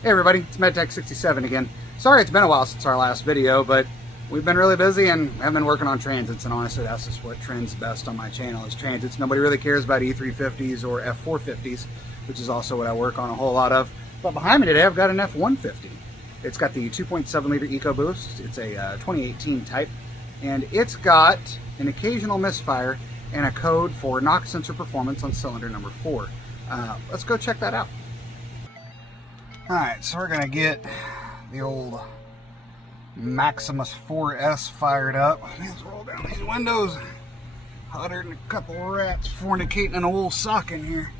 Hey everybody, it's MedTech67 again. Sorry it's been a while since our last video, but we've been really busy and have been working on transits, and honestly that's just what trends best on my channel is transits. Nobody really cares about E350s or F450s, which is also what I work on a whole lot of. But behind me today I've got an F150. It's got the 2.7 liter ecoboost. It's a 2018 type, and it's got an occasional misfire and a code for knock sensor performance on cylinder number 4. Let's go check that out. Alright, so we're going to get the old Maximus 4S fired up. Let's roll down these windows. Hotter than a couple of rats fornicating in a wool sock in here.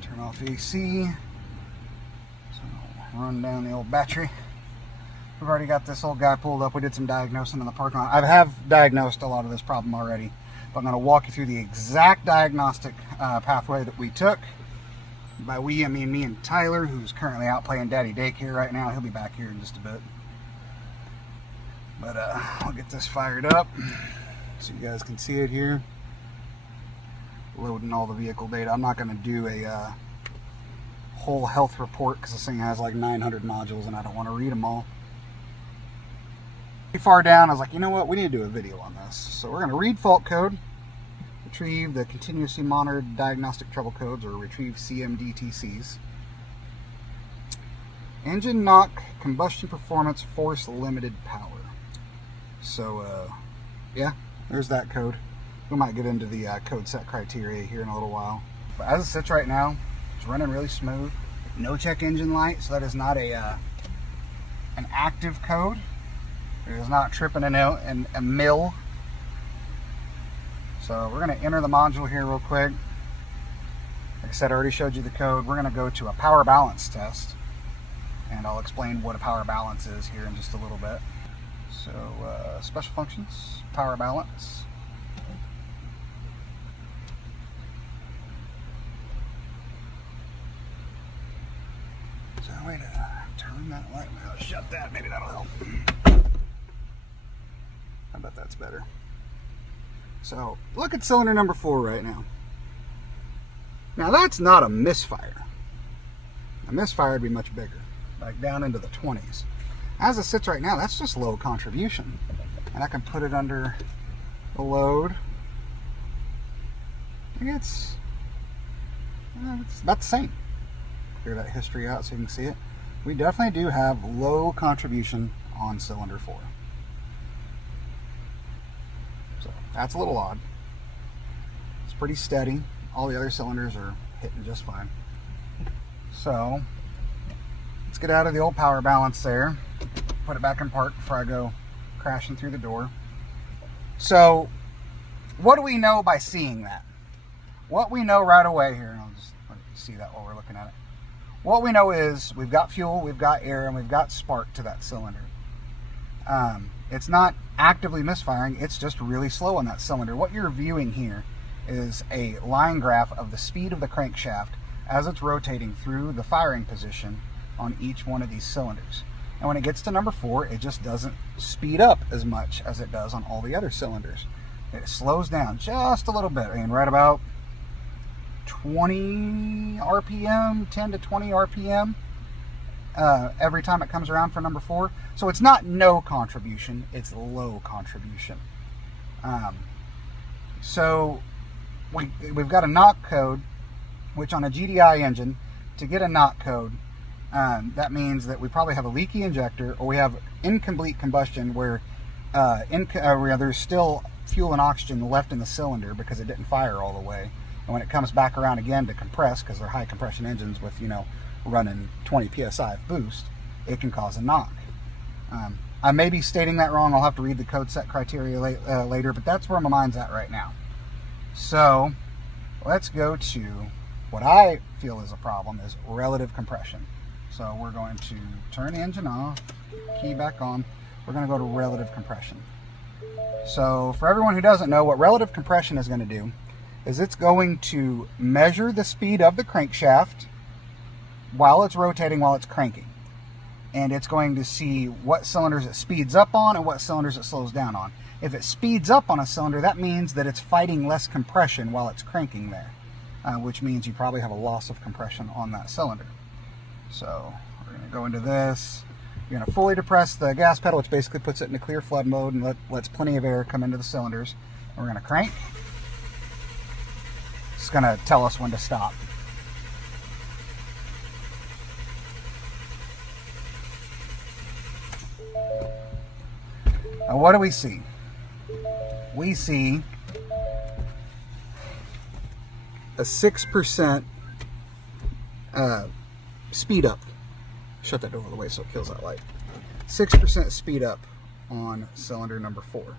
Turn off AC. So run down the old battery. We've already got this old guy pulled up. We did some diagnosing in the parking lot. I have diagnosed a lot of this problem already, but I'm going to walk you through the exact diagnostic pathway that we took. By we, I mean me and Tyler, who's currently out playing daddy daycare right now. He'll be back here in just a bit. But I'll get this fired up so you guys can see it here. Loading all the vehicle data. I'm not going to do a whole health report because this thing has like 900 modules and I don't want to read them all. Pretty far down, I was like, you know what? We need to do a video on this. So we're going to read fault code. Retrieve the continuously monitored diagnostic trouble codes, or retrieve CMDTCs. Engine knock, combustion performance, force limited power. So, yeah, there's that code. We might get into the code set criteria here in a little while. But as it sits right now, it's running really smooth. No check engine light, so that is not an active code. It is not tripping a mill. So we're going to enter the module here real quick. Like I said, I already showed you the code. We're going to go to a power balance test, and I'll explain what a power balance is here in just a little bit. So special functions, power balance. So way to turn that light. I'll shut that. Maybe that'll help. I bet that's better. So, look at cylinder number 4 right now. Now that's not a misfire. A misfire would be much bigger, like down into the 20s. As it sits right now, that's just low contribution. And I can put it under the load. It's about the same. Clear that history out so you can see it. We definitely do have low contribution on cylinder 4. That's a little odd. It's pretty steady. All the other cylinders are hitting just fine. So, let's get out of the old power balance there. Put it back in park before I go crashing through the door. So, what do we know by seeing that? What we know right away here, and I'll just let you see that while we're looking at it. What we know is we've got fuel, we've got air, and we've got spark to that cylinder. It's not actively misfiring, it's just really slow on that cylinder. What you're viewing here is a line graph of the speed of the crankshaft as it's rotating through the firing position on each one of these cylinders. And when it gets to number 4, it just doesn't speed up as much as it does on all the other cylinders. It slows down just a little bit, and right about 20 RPM, 10 to 20 RPM. Every time it comes around for number 4. So it's not no contribution, it's low contribution. So we've got a knock code, which on a GDI engine, to get a knock code, that means that we probably have a leaky injector, or we have incomplete combustion where there's still fuel and oxygen left in the cylinder because it didn't fire all the way. And when it comes back around again to compress, because they're high compression engines with, running 20 psi of boost, it can cause a knock. I may be stating that wrong. I'll have to read the code set criteria later, but that's where my mind's at right now. So let's go to what I feel is a problem, is relative compression. So we're going to turn the engine off, key back on. We're going to go to relative compression. So for everyone who doesn't know, what relative compression is going to do is it's going to measure the speed of the crankshaft while it's rotating, while it's cranking. And it's going to see what cylinders it speeds up on and what cylinders it slows down on. If it speeds up on a cylinder, that means that it's fighting less compression while it's cranking there. which means you probably have a loss of compression on that cylinder. So we're going to go into this. You're going to fully depress the gas pedal, which basically puts it into clear flood mode and lets plenty of air come into the cylinders. And we're going to crank. It's going to tell us when to stop. Now what do we see? We see a 6% speed up. Shut that door all the way so it kills that light. 6% speed up on cylinder number 4.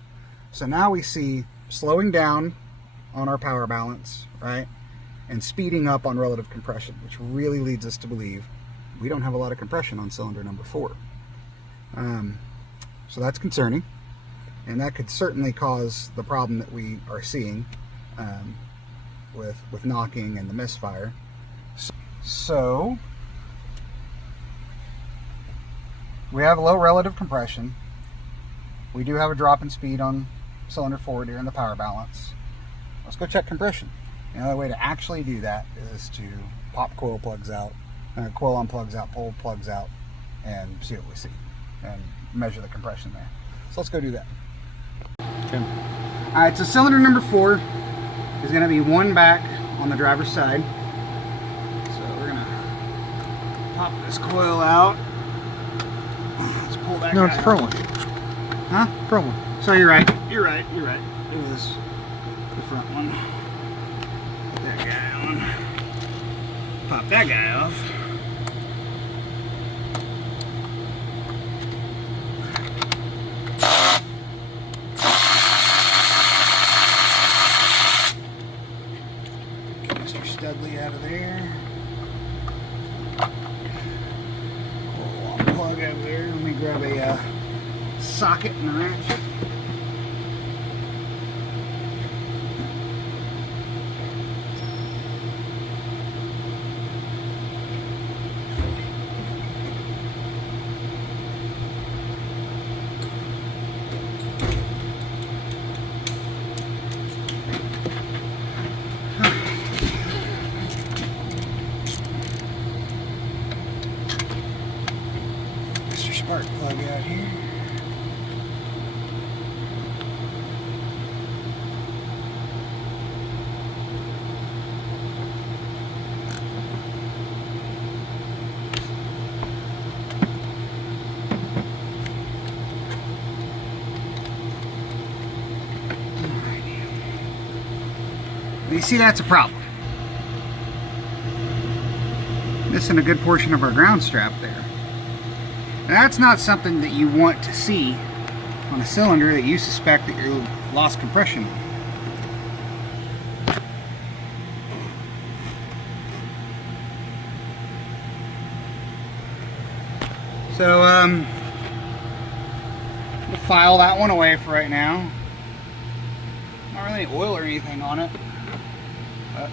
So now we see slowing down on our power balance, right? And speeding up on relative compression, which really leads us to believe we don't have a lot of compression on cylinder number 4. So that's concerning. And that could certainly cause the problem that we are seeing with knocking and the misfire. So we have low relative compression. We do have a drop in speed on cylinder 4 during the power balance. Let's go check compression. The only way to actually do that is to pop coil plugs out, coil on plugs out, pull plugs out, and see what we see, and measure the compression there. So let's go do that. Okay. All right, so cylinder number 4 is going to be one back on the driver's side. So we're going to pop this coil out. Let's pull that. No, it's the front one. Huh? Front one. So you're right. You're right. You're right. It was the front one. Put that guy on. Pop that guy off. Studley out of there. Pull a long plug out of there. Let me grab a socket and a ratchet. Spark plug out here. You see, that's a problem. Missing a good portion of our ground strap there. Now, that's not something that you want to see on a cylinder that you suspect that you're lost compression on. So, we'll file that one away for right now. Not really any oil or anything on it. But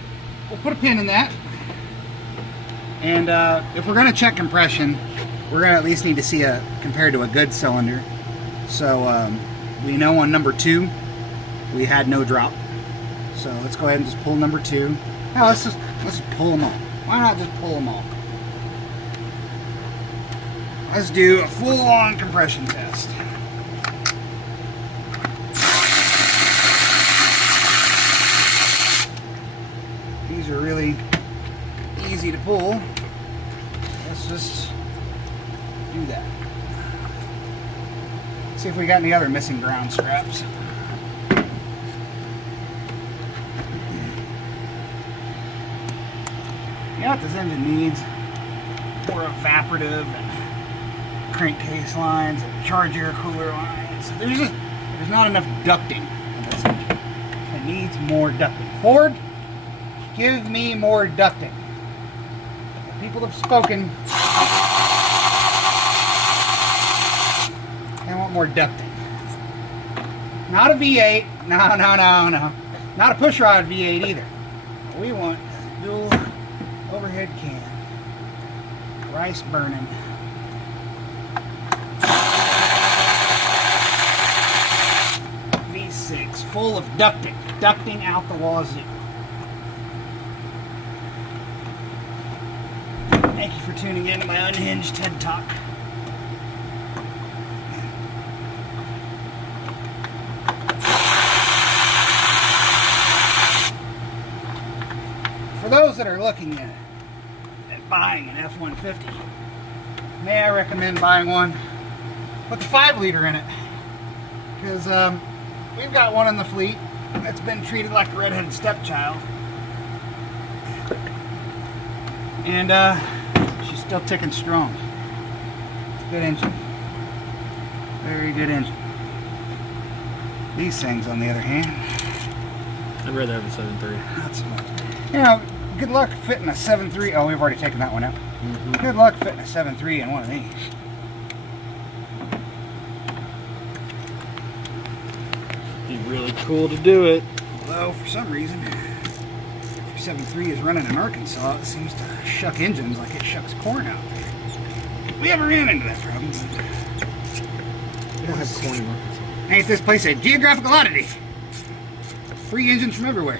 we'll put a pin in that. And if we're going to check compression, we're going to at least need to see compared to a good cylinder. So we know on number 2 we had no drop. So let's go ahead and just pull number 2. Now let's just pull them all. Why not just pull them all? Let's do a full-on compression test. These are really easy to pull. Let's just do that. See if we got any other missing ground straps. You know what this engine needs? More evaporative and crankcase lines and charge air cooler lines. There's not enough ducting in this engine. It needs more ducting. Ford, give me more ducting. People have spoken. I want more ducting. Not a V8. No. Not a pushrod V8 either. We want dual overhead can. Rice burning. V6 full of ducting. Ducting out the wazoo. Thank you for tuning in to my unhinged TED Talk. For those that are looking at buying an F-150, may I recommend buying one with a 5 liter in it, because we've got one in the fleet that's been treated like a redheaded stepchild, and she's still ticking strong. It's a good engine, very good engine. These things, on the other hand, I'd rather have a 7.3. not so much. You know, good luck fitting a 7.3. Oh, we've already taken that one out. Good luck fitting a 7.3 in one of these. Be really cool to do it. Although, for some reason, if your 7.3 is running in Arkansas, it seems to shuck engines like it shucks corn out there. We haven't ran into that problem. We don't have corn in Arkansas. Ain't this place a geographical oddity? Free engines from everywhere.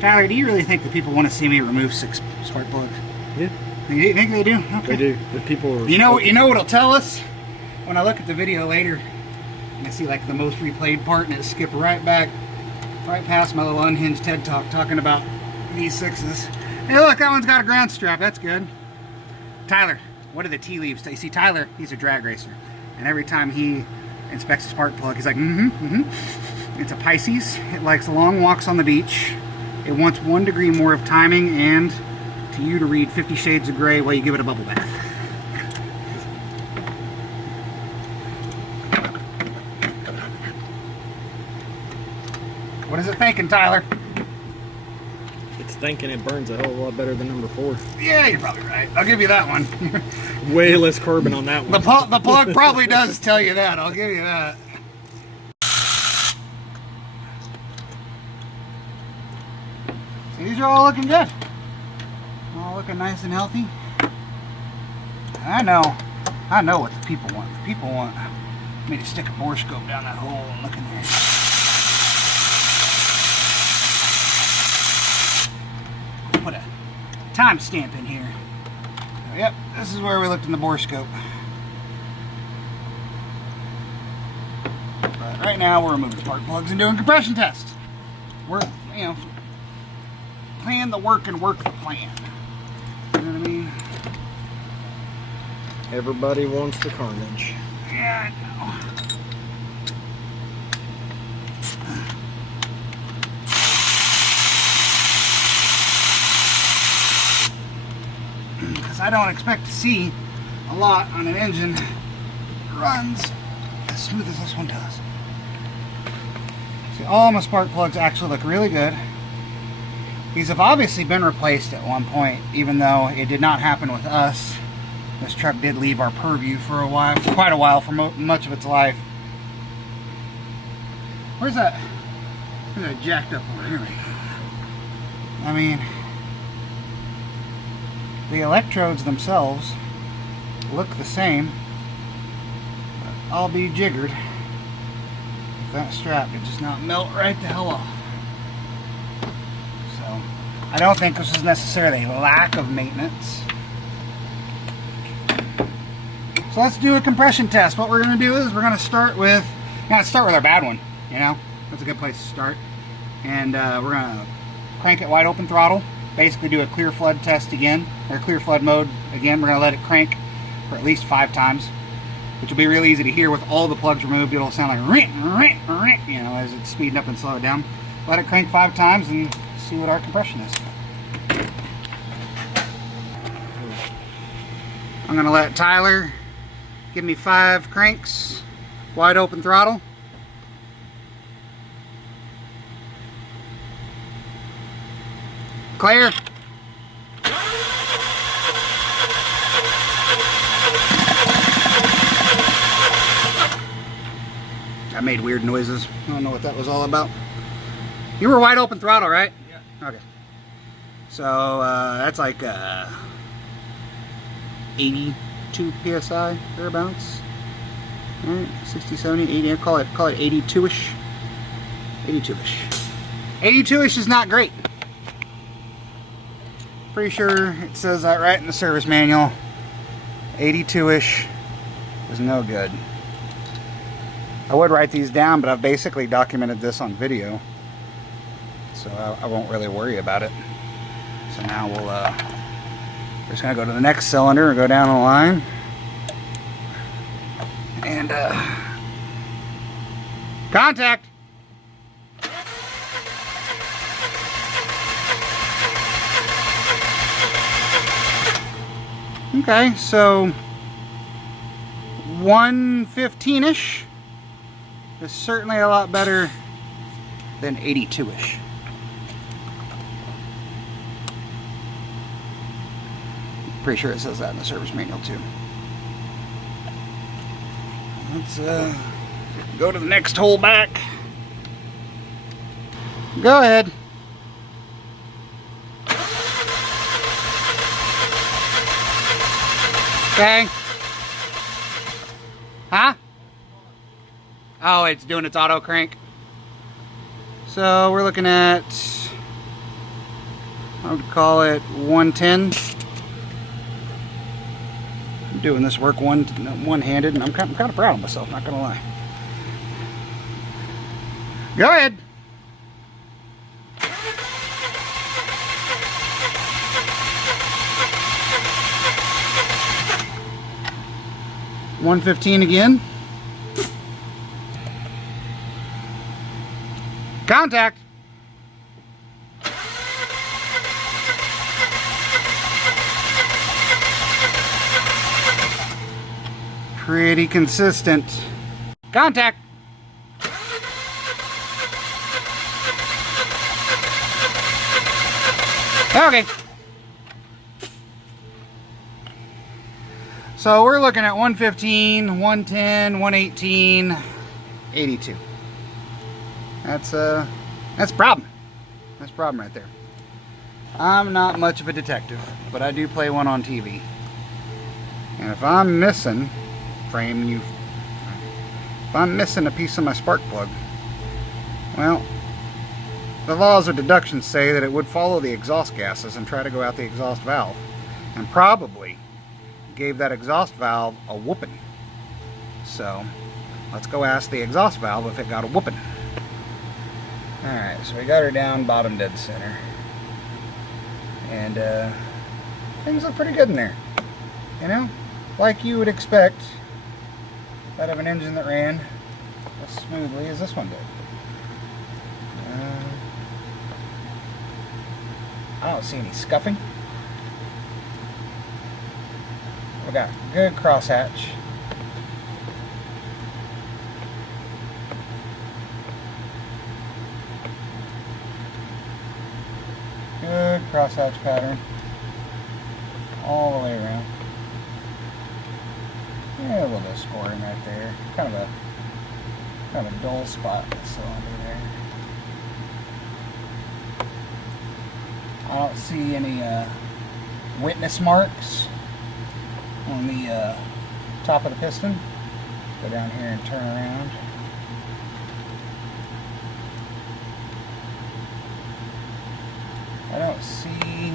Tyler, do you really think that people want to see me remove 6 spark plugs? Yeah. You think they do? Okay. They do. The people are... You know what it'll tell us? When I look at the video later, and I see like the most replayed part, and it skipped right back, right past my little unhinged TED Talk talking about V6s. Hey look, that one's got a ground strap, that's good. Tyler, what are the tea leaves? You see, Tyler, he's a drag racer. And every time he inspects a spark plug, he's like, It's a Pisces. It likes long walks on the beach. It wants 1 degree more of timing, and to you to read 50 Shades of Grey while you give it a bubble bath. What is it thinking, Tyler? It's thinking it burns a hell of a lot better than number 4. Yeah, you're probably right. I'll give you that one. Way less carbon on that one. The plug probably does tell you that. I'll give you that. See, these are all looking good. All looking nice and healthy. I know what the people want. The people want me to stick a borescope down that hole and look in there. Put a timestamp in here. Yep, this is where we looked in the borescope. But right now we're removing spark plugs and doing compression tests. We're, plan the work and work the plan. You know what I mean? Everybody wants the carnage. Yeah, I know. Because I don't expect to see a lot on an engine that runs as smooth as this one does. See, all my spark plugs actually look really good. These have obviously been replaced at one point, even though it did not happen with us. This truck did leave our purview for a while, for quite a while, for much of its life. Where's that jacked up one? Here we go. I mean, the electrodes themselves look the same, but I'll be jiggered if that strap did just not melt right the hell off. So, I don't think this is necessarily a lack of maintenance. So let's do a compression test. What we're going to do is we're going to start with our bad one, That's a good place to start. And we're going to crank it wide open throttle. Basically do a clear flood test again, or clear flood mode again. We're going to let it crank for at least 5 times, which will be really easy to hear with all the plugs removed. It'll sound like ring, ring, ring, as it's speeding up and slow it down. Let it crank 5 times and see what our compression is. I'm going to let Tyler give me 5 cranks, wide open throttle. Clear. That made weird noises. I don't know what that was all about. You were wide open throttle, right? Yeah. Okay. So that's like 82 psi thereabouts. Alright, 60, 70, 80, I'll call it 82-ish. 82-ish. 82-ish is not great. Pretty sure it says that right in the service manual. 82-ish is no good. I would write these down, but I've basically documented this on video, so I won't really worry about it. So now we're just gonna go to the next cylinder and go down the line, and contact. Okay, so 115-ish is certainly a lot better than 82-ish. Pretty sure it says that in the service manual too. Let's go to the next hole back. Go ahead. Okay. Huh? Oh, it's doing its auto crank. So we're looking at, I would call it 110. I'm doing this work one-handed, and I'm kind of proud of myself, not gonna lie. Go ahead. $115 again. Contact. Pretty consistent. Contact. Okay. So we're looking at 115, 110, 118, 82. That's a problem. That's a problem right there. I'm not much of a detective, but I do play one on TV. And if I'm missing if I'm missing a piece of my spark plug, well, the laws of deduction say that it would follow the exhaust gases and try to go out the exhaust valve, and probably gave that exhaust valve a whooping. So let's go ask the exhaust valve if it got a whooping. Alright, so we got her down bottom dead center, and things look pretty good in there, you know, like you would expect out of an engine that ran as smoothly as this one did. I don't see any scuffing. We got good crosshatch. Good crosshatch pattern all the way around. Yeah, a little bit of scoring right there. Kind of a dull spot in the cylinder there. I don't see any witness marks on the top of the piston. Go down here and turn around. I don't see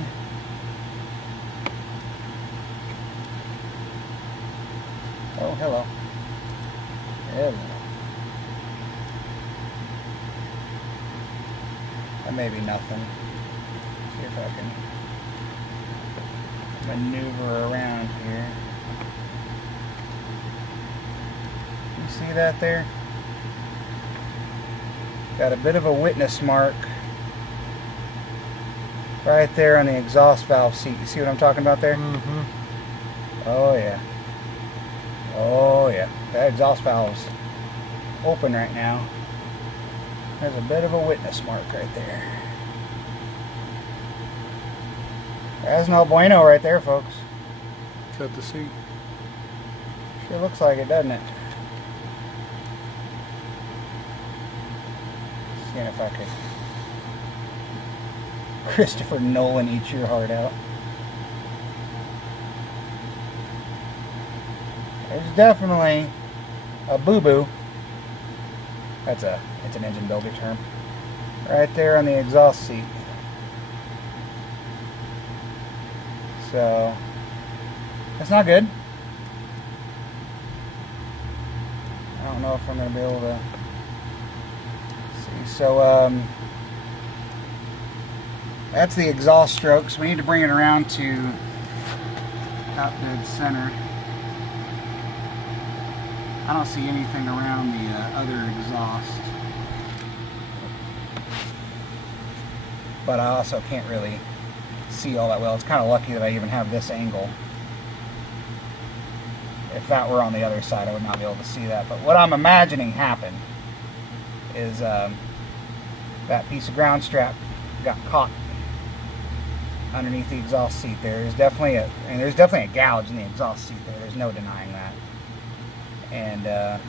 oh, hello. There we go. That may be nothing. See if I can maneuver around here. You see that there? Got a bit of a witness mark right there on the exhaust valve seat. You see what I'm talking about there? Mm-hmm. Oh yeah. Oh yeah. That exhaust valve's open right now. There's a bit of a witness mark right there. That's no bueno right there, folks. Cut the seat. Sure looks like it, doesn't it? Seeing if I could Christopher Nolan eat your heart out. There's definitely a boo-boo. It's an engine builder term. Right there on the exhaust seat. So that's not good. I don't know if I'm going to be able to see. So that's the exhaust strokes. We need to bring it around to top dead center. I don't see anything around the other exhaust. But I also can't really see all that well. It's kind of lucky that I even have this angle. If that were on the other side, I would not be able to see that. But what I'm imagining happened is that piece of ground strap got caught underneath the exhaust seat there. There's definitely a gouge in the exhaust seat there. There's no denying that. And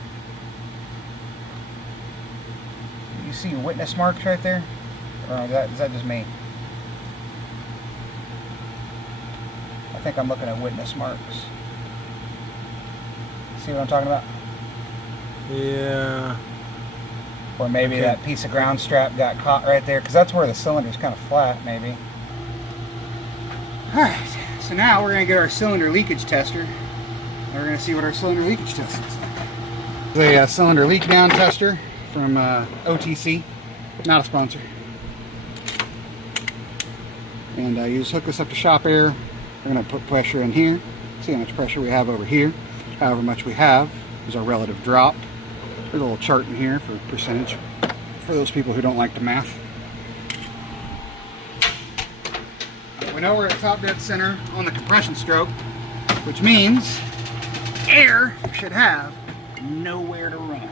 you see witness marks right there? Or is that just me? I think I'm looking at witness marks. See what I'm talking about? Yeah. Or maybe that piece of ground strap got caught right there, because that's where the cylinder's kind of flat, maybe. Alright, so now we're going to get our cylinder leakage tester. And we're going to see what our cylinder leakage test is. The cylinder leak down tester from OTC, not a sponsor. And you just hook this up to shop air. We're going to put pressure in here, see how much pressure we have over here. However much we have is our relative drop. There's a little chart in here for percentage for those people who don't like the math. We know we're at top dead center on the compression stroke, which means air should have nowhere to run.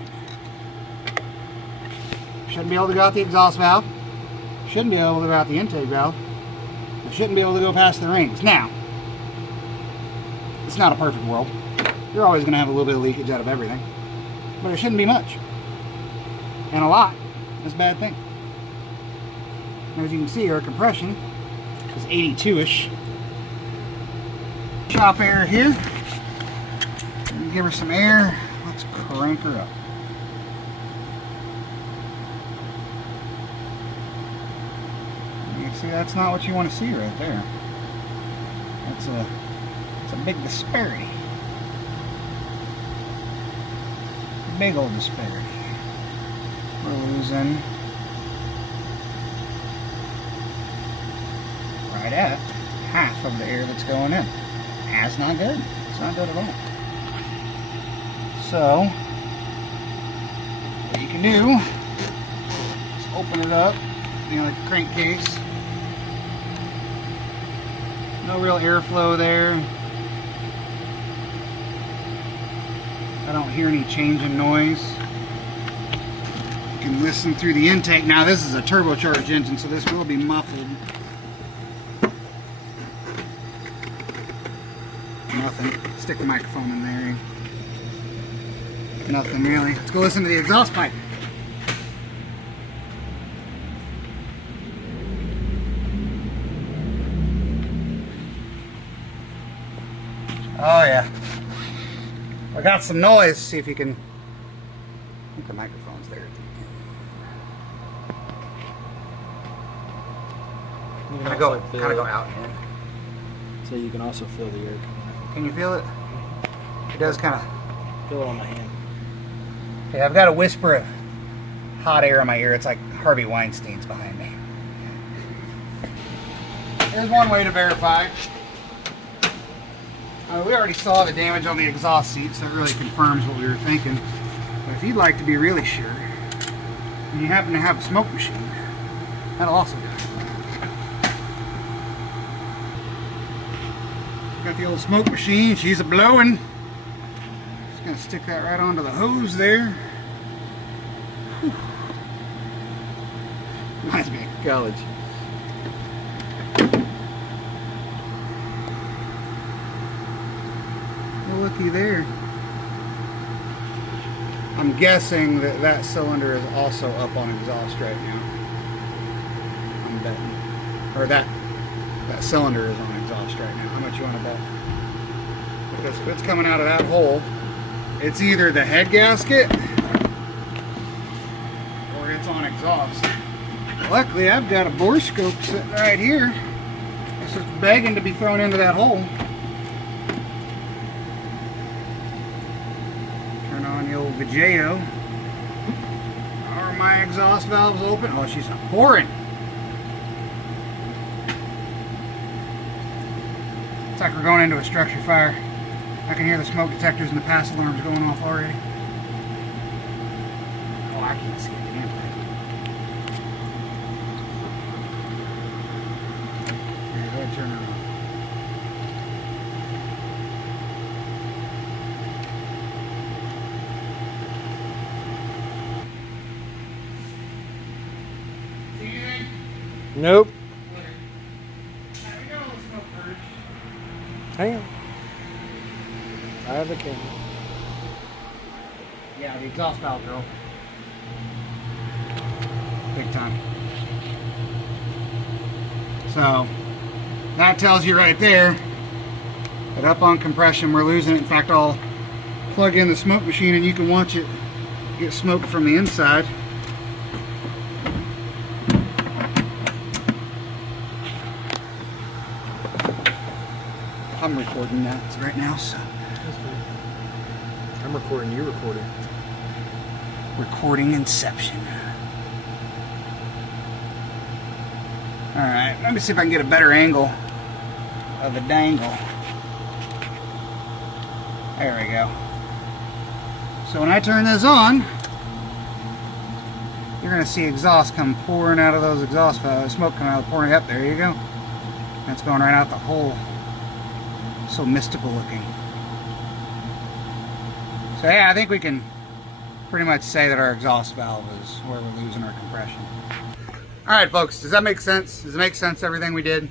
Shouldn't be able to go out the exhaust valve. Shouldn't be able to go out the intake valve. It shouldn't be able to go past the rings. Now, it's not a perfect world. You're always going to have a little bit of leakage out of everything. But it shouldn't be much. And a lot is a bad thing. As you can see, our compression is 82-ish. Shop air here. Give her some air. Let's crank her up. You can see that's not what you want to see right there. That's a big disparity. Big old disparity. We're losing right at half of the air that's going in. That's not good. It's not good at all. So, what you can do is open it up, like a crankcase. No real airflow there. I don't hear any change in noise. You can listen through the intake. Now this is a turbocharged engine, so this will be muffled. Nothing. Stick the microphone in there. Nothing really. Let's go listen to the exhaust pipe. Oh yeah. I got some noise. See if you can. I think the microphone's there. Kind of go out and in. So you can also feel the air coming out. Can you feel it? It does kind of. Feel it on my hand. Yeah, I've got a whisper of hot air in my ear. It's like Harvey Weinstein's behind me. Here's one way to verify. We already saw the damage on the exhaust seat, so it really confirms what we were thinking. But if you'd like to be really sure, and you happen to have a smoke machine, that'll also do it. Got the old smoke machine, she's a-blowing. Just gonna stick that right onto the hose there. Whew. Reminds me of college. Looky there. I'm guessing that that cylinder is also up on exhaust right now. I'm betting. Or that cylinder is on exhaust right now. How much you want to bet? Because if it's coming out of that hole, It's either the head gasket or it's on exhaust. Luckily, I've got a bore scope sitting right here. It's just begging to be thrown into that hole. Turn on the old Vigeo. Are my exhaust valves open? Oh, she's pouring. It's like we're going into a structure fire. I can hear the smoke detectors and the pass alarms going off already. Oh, I can't see a damn thing. Here, go ahead and turn it on. See anything? Nope. Alright, we got a little smoke purge. Hang on. I have the camera. Yeah, the exhaust valves are open. Big time. So, that tells you right there that up on compression we're losing it. In fact, I'll plug in the smoke machine and you can watch it get smoked from the inside. I'm recording that right now, so. I'm recording, you recording. Recording inception. Alright, let me see if I can get a better angle of the dangle. There we go. So when I turn this on, you're going to see exhaust come pouring out of those exhaust valves, smoke coming out, pouring up. There you go. That's going right out the hole. So mystical looking. So yeah, I think we can pretty much say that our exhaust valve is where we're losing our compression. Alright folks, does that make sense? Does it make sense, everything we did?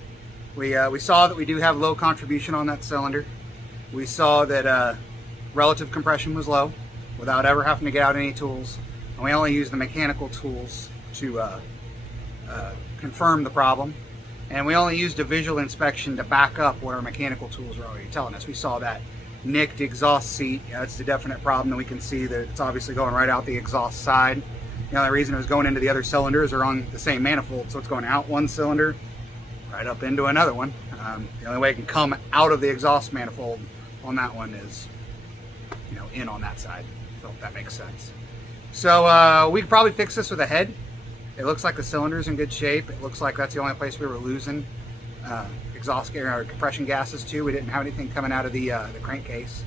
We saw that we do have low contribution on that cylinder. We saw that relative compression was low without ever having to get out any tools. And we only used the mechanical tools to confirm the problem. And we only used a visual inspection to back up what our mechanical tools were already telling us. We saw that nicked exhaust seat. That's a definite problem, and we can see that it's obviously going right out the exhaust side. The only reason it was going into the other cylinders are on the same manifold, so it's going out one cylinder, right up into another one. The only way it can come out of the exhaust manifold on that one is, in on that side. So if that makes sense. So we could probably fix this with a head. It looks like the cylinder's in good shape. It looks like that's the only place we were losing exhaust or compression gases to. We didn't have anything coming out of the crankcase.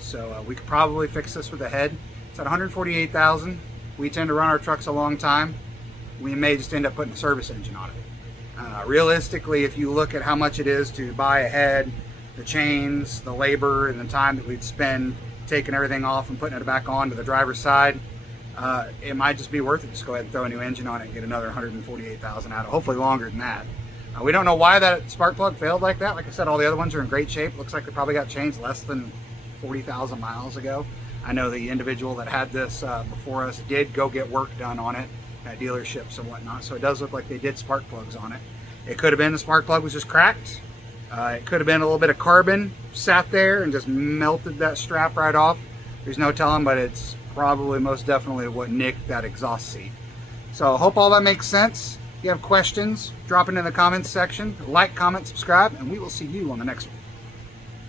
So we could probably fix this with a head. It's at 148,000. We tend to run our trucks a long time. We may just end up putting a service engine on it. Realistically, if you look at how much it is to buy a head, the chains, the labor, and the time that we'd spend taking everything off and putting it back on to the driver's side, it might just be worth it. Just go ahead and throw a new engine on it and get another 148,000 out of it. Hopefully longer than that. We don't know why that spark plug failed like that. Like I said, all the other ones are in great shape. Looks like they probably got changed less than 40,000 miles ago. I know the individual that had this before us did go get work done on it at dealerships and whatnot. So it does look like they did spark plugs on it. It could have been the spark plug was just cracked. It could have been a little bit of carbon sat there and just melted that strap right off. There's no telling, but it's probably most definitely what nicked that exhaust seat. So I hope all that makes sense. If you have questions, drop it in the comments section. Like, comment, subscribe, and we will see you on the next one.